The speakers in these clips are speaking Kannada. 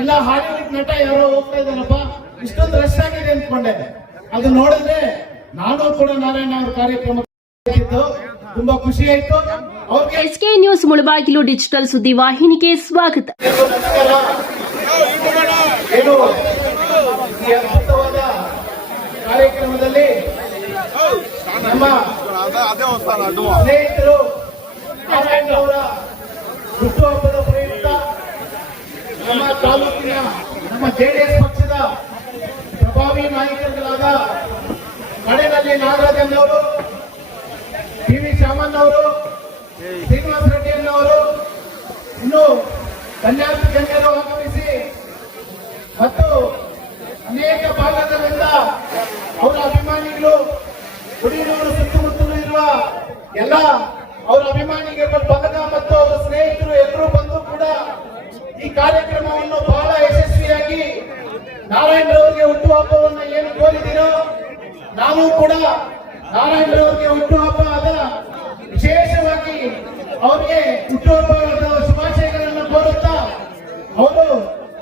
ಇಲ್ಲ ಹಾಲಿವುಡ್ ನಟ ಯಾರೋ ಹೋಗ್ತಾ ಇದ್ದಾರಪ್ಪ, ಇಷ್ಟೊಂದು ರಶ್ ಆಗಿದೆ ಅಂದ್ಕೊಂಡೆ. ಅದು ನೋಡಿದ್ರೆ ನಾನು ಕೂಡ ನಾರಾಯಣ ಅವ್ರ ಕಾರ್ಯಕ್ರಮ ತುಂಬಾ ಖುಷಿ ಆಯ್ತು. ಅವ್ರಿಗೆ SK ನ್ಯೂಸ್ ಮುಳಬಾಗಿಲು ಡಿಜಿಟಲ್ ಸುದ್ದಿ ವಾಹಿನಿಗೆ ಸ್ವಾಗತ. ಏನು ಈ ಅದ್ಭುತವಾದ ಕಾರ್ಯಕ್ರಮದಲ್ಲಿ ನಮ್ಮ ಸ್ನೇಹಿತರು ನಾರಾಯಣ ಅವರ ಹುಟ್ಟುಹಬ್ಬದ ಪ್ರಯುಕ್ತ ನಮ್ಮ ತಾಲೂಕಿನ ನಮ್ಮ JDS ಪಕ್ಷದ ಪ್ರಭಾವಿ ನಾಯಕರುಗಳಾದ ಕಡೆನಲ್ಲಿ ನಾಗರಾಜನ್ ಅವರು, PV ಶಾಮಣ್ಣ ಅವರು, ಶ್ರೀನಿವಾಸ ರೆಡ್ಡಿ ಅನ್ನವರು, ಇನ್ನು ಕನ್ಯಾಸಿ ಗಣ್ಯರು ಆಗಮಿಸಿ ಮತ್ತು ಅನೇಕ ಭಾಗಗಳಿಂದ ಅವರ ಅಭಿಮಾನಿಗಳು ಕುಡಿಯೂರು ಸುತ್ತಮುತ್ತಲೂ ಇರುವ ಎಲ್ಲ ಅವರ ಅಭಿಮಾನಿಗಳು ಬಳಗ ಮತ್ತು ಅವರ ಸ್ನೇಹಿತರು ಎಲ್ಲರೂ ಬಂದು ಕೂಡ ಈ ಕಾರ್ಯಕ್ರಮವನ್ನು ಬಹಳ ಯಶಸ್ವಿಯಾಗಿ ನಾರಾಯಣರವರಿಗೆ ಹುಟ್ಟುಹಬ್ಬವನ್ನು ಏನು ಕೋರಿದಿರೋ ನಾವು ಕೂಡ ನಾರಾಯಣರವರಿಗೆ ಹುಟ್ಟುಹಬ್ಬದ ವಿಶೇಷವಾಗಿ ಅವರಿಗೆ ಹುಟ್ಟುಹಬ್ಬದ ಶುಭಾಶಯಗಳನ್ನು ಕೋರುತ್ತಾ ಅವರು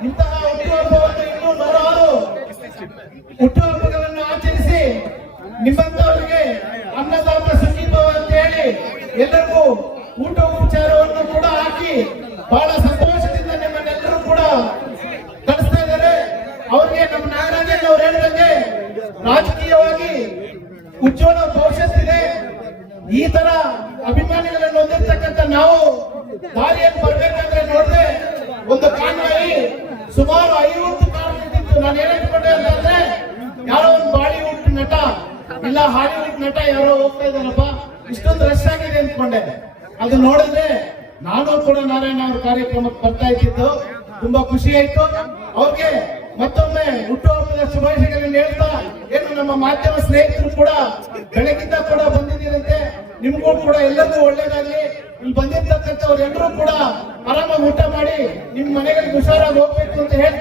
ಇಂತಹ ಹುಟ್ಟುಹಬ್ಬವನ್ನು ಇನ್ನೂ ನೂರಾರು ಹುಟ್ಟುಹಬ್ಬಗಳನ್ನು ಆಚರಿಸಿ ನಿಮ್ಮಂತವರಿಗೆ ಅನ್ನದಾತ ಸುಖೀಭವ ಅಂತ ಹೇಳಿ ಎಲ್ಲರಿಗೂ ಊಟ ಉಪಚಾರವನ್ನು ಕೂಡ ಹಾಕಿ ಬಹಳ ಸಂತೋಷದಿಂದ ನಿಮ್ಮನ್ನೆಲ್ಲರೂ ಕೂಡ ಕಳಿಸ್ತಾ ಇದ್ದಾರೆ. ಅವರಿಗೆ ನಮ್ಮ ನಾಗರಾಜನ್ ಅವ್ರು ಹೇಳಿದಂಗೆ ರಾಜಕೀಯವಾಗಿ ಉಜ್ವಲ ಭವಿಷ್ಯತ್ತಿದೆ. ಈ ತರ ಅಭಿಮಾನಿಗಳನ್ನು ಹೊಂದಿರ್ತಕ್ಕಂಥ ನಾವು ದಾರಿಯಲ್ಲಿ ಬರ್ಬೇಕಂದ್ರೆ ನೋಡಿದ್ರೆ ಒಂದು ಕಾನ್ವಾಯಿ ಸುಮಾರು 50 ಕಾರ್ ನಿಂತಿತ್ತು. ನಾನು ಏನಿಟ್ಕೊಂಡೆ ಅಂತಂದ್ರೆ ಯಾರೋ ಒಂದು ಬಾಲಿವುಡ್ ನಟ ಇಲ್ಲ ಹಾಲಿವುಡ್ ನಟ ಯಾರೋ ಹೋಗ್ತಾ ಇದ್ದಾರಪ್ಪ, ಇಷ್ಟೊಂದು ರಶ್ ಆಗಿದೆ ಅಂದ್ಕೊಂಡೆ. ಅದು ನೋಡಿದ್ರೆ ನಾನು ಕೂಡ ನಾರಾಯಣ ಅವ್ರ ಕಾರ್ಯಕ್ರಮಕ್ಕೆ ಬರ್ತಾ ಇದ್ದಿದ್ದು ತುಂಬಾ ಖುಷಿ ಆಯ್ತು. ಅವ್ರಿಗೆ ಮತ್ತೊಮ್ಮೆ ಹುಟ್ಟುಹಬ್ಬದ ಶುಭಾಶಯಗಳನ್ನು ಹೇಳ್ತಾ, ಏನು ನಮ್ಮ ಮಾಧ್ಯಮ ಸ್ನೇಹಿತರು ಕೂಡ ಬೆಳಗಿಂದ ಕೂಡ ಬಂದಿದ್ದೀರಂತೆ, ನಿಮ್ಗೂ ಕೂಡ ಎಲ್ಲರಿಗೂ ಒಳ್ಳೇದಾಗ್ಲಿ. ಇಲ್ಲಿ ಬಂದಿರ್ತಕ್ಕಂಥವ್ರು ಎಲ್ಲರೂ ಕೂಡ ಆರಾಮಾಗಿ ಊಟ ಮಾಡಿ ನಿಮ್ಮ ಮನೆಗಳಿಗೆ ಹುಷಾರಾಗಿ ಹೋಗ್ಬೇಕು ಅಂತ ಹೇಳಿ